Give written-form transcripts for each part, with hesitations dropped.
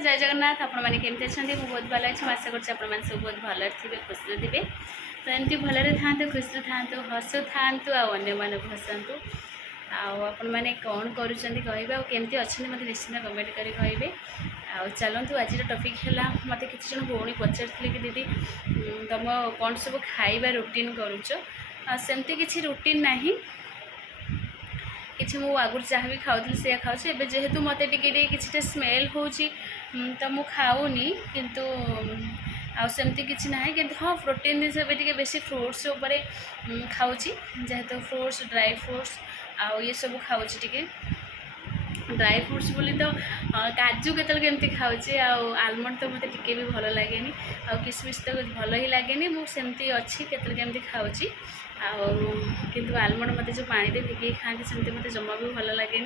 जय जगन्नाथ आपण मैंने केमती अच्छा बहुत भल अच्छे आशा कर सब बहुत भल थे खुशी थे तो एमती भलरे था खुशी था हसु था मैंने हसतु आपण मैंने कौन करमती अच्छा मत निश्चिंत कमेंट कर कहे चलतु आज टॉपिक है मत किसी जन भौणी पचार कि दीदी तुम कौन सब खाଇବା रूटीन करुच सेमती किसी रूटीन ना कि मु आगुरी जहाँ भी खाऊली से खाऊे जेहेतु मत कि स्मेल हो तो मु खाऊनी किंतु आमती किसी ना कि हाँ प्रोटीन जिन बेसी फ्रुट्स खाऊँ जेहेतु फ्रुट्स ड्राई फ्रुट्स आउ ये सब खाऊँ टे ड्राई फ्रुट्स बोली तो काजू केमती खाऊे आलमंड तो मत टिके भी भल लगे किसमिश तो भल ही लगे मुझे अच्छी केमती खाऊँ किंतु आलमंड मत जो पानी में भिगे खाती सेमती मत जमा भी भल लगे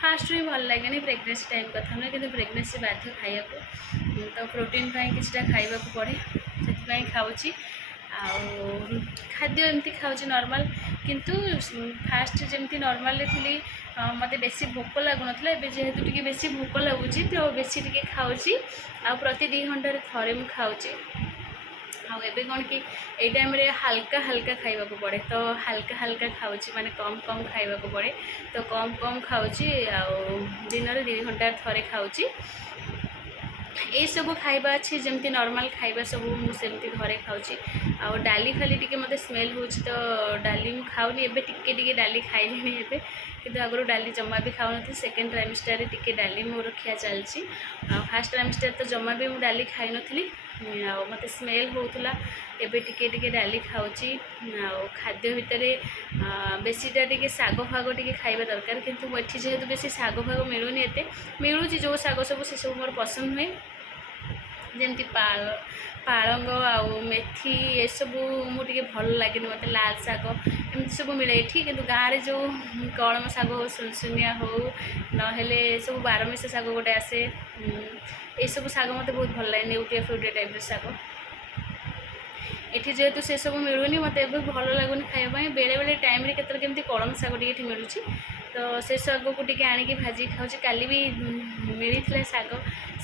फास्ट भी भल लगे प्रेगनेंसी टाइम कथा नुहे कि प्रेगनेंसी बाध्य खाया तो प्रोटीन किसी खावा पड़े से खाऊँ खाद्य एमती खाऊँ नॉर्मल किंतु फास्ट जमी नॉर्मल थी मत बेसी भोक लगुन जेहेतु टी बेसी भोक लगुच तो बेसी टी खाऊँ प्रति 2 घंटे थे मुझे खाऊँ आबे कौन कि ये टाइम रे हल्का हल्का खाइबा को पड़े तो हल्का हल्का खाऊँ माने कम कम खाइबा को पड़े तो कम कम खाऊँ दिन में 2 घंटा थे खाऊँ ये सब खाइबा अच्छी जमती नॉर्मल खाइबा सब मुझे घरे खाऊँ डाली खाली टी मत स्मेल हो तो डाली मु खाऊनी एबे टिके डाली खाइली एबे किंतु आगुरी डाली जमा भी खाऊ नी सेकेंड ट्राइमेस्टर टिके डाली मोर खिया चलती फास्ट ट्राइमेस्टर तो जमा भी मु डाली खाई नी मत स्मेल होता एबे टिके डाली खाऊँ खाद्य भितर बेसीटा टे साग फाग टे खाइबा दरकार किंतु ये जेहेतु बेसी साग फाग मिलूनी एते मिलूँ जो साग सब से सब मोर पसंद हुए जमती पालंग आउ मेथी ये सब मुझे भल लगे मत लाल साग एमती सब मिले ये कि गाँव में जो कलम साग हो सुनसुनिया हो ना सब बारमेश साग गोटे आसे ये सब साग मत बहुत भल लगे नेउटिया फ्रुटिया टाइप साग ये जेहेतु से सब मिलूनी मत भल लगुनि खाइबा बेले बेले टाइम रे केतरे केमती कलम साग टी मिलूँ तो से साग को टी आणिकी भाजी खाऊँ काली भी मिलता साग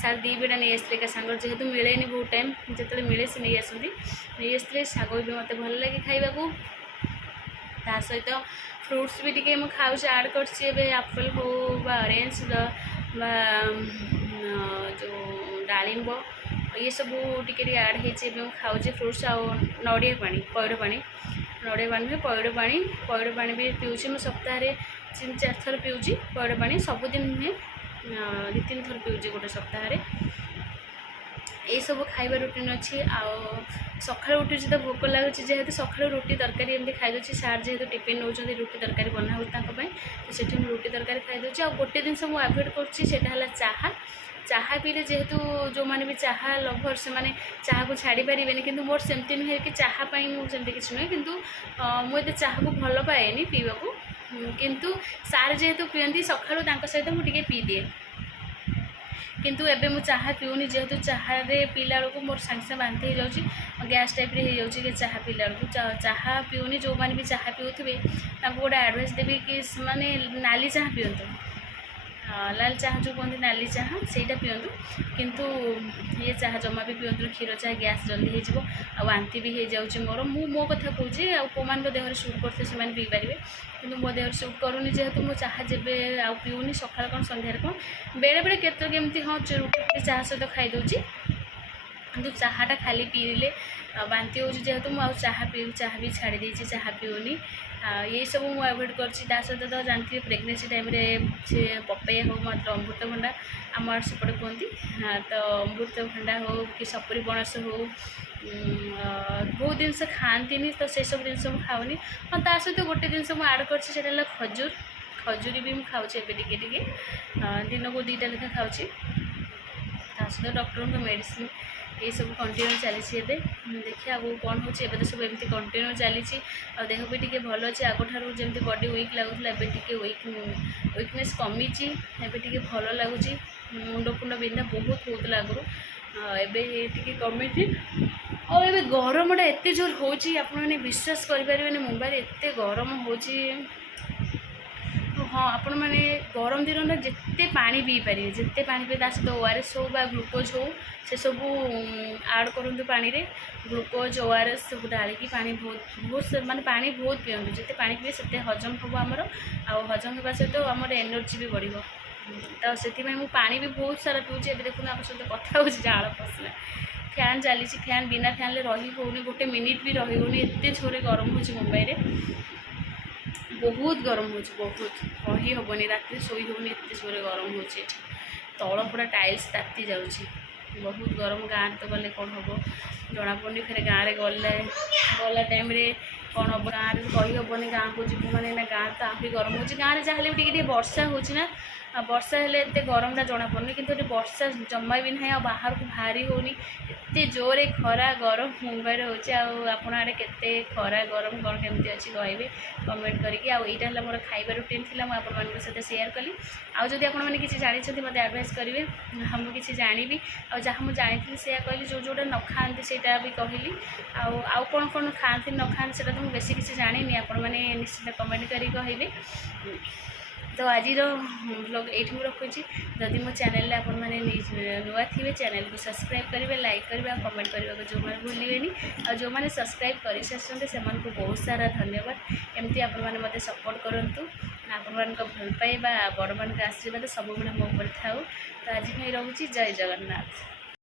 सार 2 बेड़ा नहीं आसते का सांग जेहेतु मिले बहुत टाइम जो मिले से नहीं आसती नहीं आसते साग भी मत भल लगे खाइबा ता सहित फ्रुट्स भी टी खाऊँ आड कर आपेल हो ऑरेंज जो डालिंब ये सब टी आड हो खाऊे फ्रुट्स आ नड़िया पानी पइड़ पानी नड़िया पानी नुहे पइड़ पानी भी पीऊँ मुझे सप्ताह 3-4 थर पीऊँ पइड़ पानी सबुदिन नुहे 2-3 थर पीऊँ गोटे सप्ताह ये सब खाइबा रूटीन अच्छी सका उठू तो भोक लगुच जेहेतु सका रुटी तरकारी एमती खाईदे सार जेहेतु टिफिन नौ रुटी तरकारी बना हो तो से रुटी तरकारी खाईदे गोटे जिन मुझे अवॉइड कर चाहा चाहा पीले जेहेतु जो मैंने भी चाहा लभर से मैंने चाहा को छाड़ी पारे कि मोर सेमती नुहे कि चाहापाई मुझे किसी नुहे कि मुझे चाहा को भल पाएनि पीवा को किंतु सार जेहेतु पीती सका सहित मुझे पी दिए किंतु एबे मु चाहा पीऊनी जेहेतु चाहा रे पीला बेलू मोर सांगे सांगे बांति हो जाऊँगी गैस टाइप रे हो जाऊँगी चाहा पीला बेलू चाहा पीऊनी जो मैंने भी चाहा पीऊे गोटे एडवाइस देवी कि माने नाली चाहा पीतु लाल चाहा जो कहते नाली चाहा सेटा पीतु किंतु ये चाहा जमा भी पीतु क्षीर चाहा गैस जल्दी हो बांति भी हो जाऊँगी मोर मो कथा कहूँ आउ मान देह सुट करते से पी पारे कि मो देह सुट करूनी जेहेतु मो चाहा जेबे आ पीऊनी सका कौन सन्धार कौन बेले बेले केमती हाँ रुटी चाहा सहित खाईदे कि चाहाटा खाली पीले बांति हो जेहेतु मुझे चाहा भी छाड़ी देती चाहा पीऊनी ये सब मुझे अवॉइड कर सहित तो जानते प्रेगनेंसी टाइम रे से पपैया हो मतलब अमृतभंडा आम सेपटे कहती तो अमृतभंडा हो कि सपुरी पणस हो बहुत जिनस खाती तो से सब जिन खाऊनी हाँ ता सहित गोटे जिन मुझे आड कर खजूर खजूरी भी मुझे खाऊँ टे दिन को 2टा लेखा खाऊँ सहित डॉक्टर मेडिसिन ये सब कंटिन्यू चली देखिए आगे कौन हो तो सब एमती कंटिन्यू चली देह भी टी भल अच्छे आगुठार जमी बॉडी वीक लगुला वीकनेस कमी टी भल लगुच मुंड फुंड बिंधा बहुत होता आगुरी टी कमी और गरमटा एत जोर होने विश्वास करें मुंबई एत गरम हो हाँ आपण मैंने गरम दिन जिते पानी पी पारे जिते पानी पी सहित ओआरएस हो ग्लूकोज हो से सब आड करूँ पानी रे ग्लूकोज ओआरएस सब डालिकी पानी बहुत माने पानी बहुत पियंतु जिते पानी पीए से हजम हम आमर आ हजम होगा सहित आमर एनर्जी भी बढ़ तो से पानी भी बहुत सारा पीऊँचे देखुन आप सहित कथा हो झाड़ पसला फैन चली फैन बिना फैन रही होनी गोटे मिनिट भी रही होनी एत जोरे गरम हो मुंबई में बहुत गरम हो बहुत रही हेनी रात शोई होनी एत जोरे गरम हो तल पूरा टाइल्स ताती जाऊँगी बहुत गरम गाँव तो गले कौन हम जना पड़नी फिर गाँव में गला टाइम कौन हम गाँव में कही हेनी गाँव को जीव मैंने गाँव तो आहरी गरम हो गाँव में जहाँ भी वर्षा होना वर्षा हेल्ले एत गरमटा जना पड़नी कि वर्षा जमा भी ना बाहर को बाहरी होनी एत जोरे खरा गरम मुंबई होपण आड़े के खरा गरम कौन केमती अच्छी कहे कमेंट करके मोर खाइबा रुटीन थी मुझे सहित सेयार कली आदि आपने किसी जानते मत एडभाइस करेंगे हम किसी जानी जहाँ मुझे जानी से कहली जो जोटा न खाते से भी कहली आउ कौन कौन खाती न खाते से तो मुझे बेसी किसी जानी आपण मैंने निश्चित कमेंट करके कहे तो आज ब्लॉग ये रखुच्छी जदि मो चैनल आप नुआ थे चैनल को सब्सक्राइब करेंगे लाइक करेंगे कमेंट करने जो मैंने भूलिए आ जो मैंने सब्सक्राइब कर सारी से बहुत सारा धन्यवाद एमती आप मत सपोर्ट करूँ आपण भल पाइबा बड़ मान आशीर्वाद सब मो ऊपर था तो आज रोचे जय जगन्नाथ।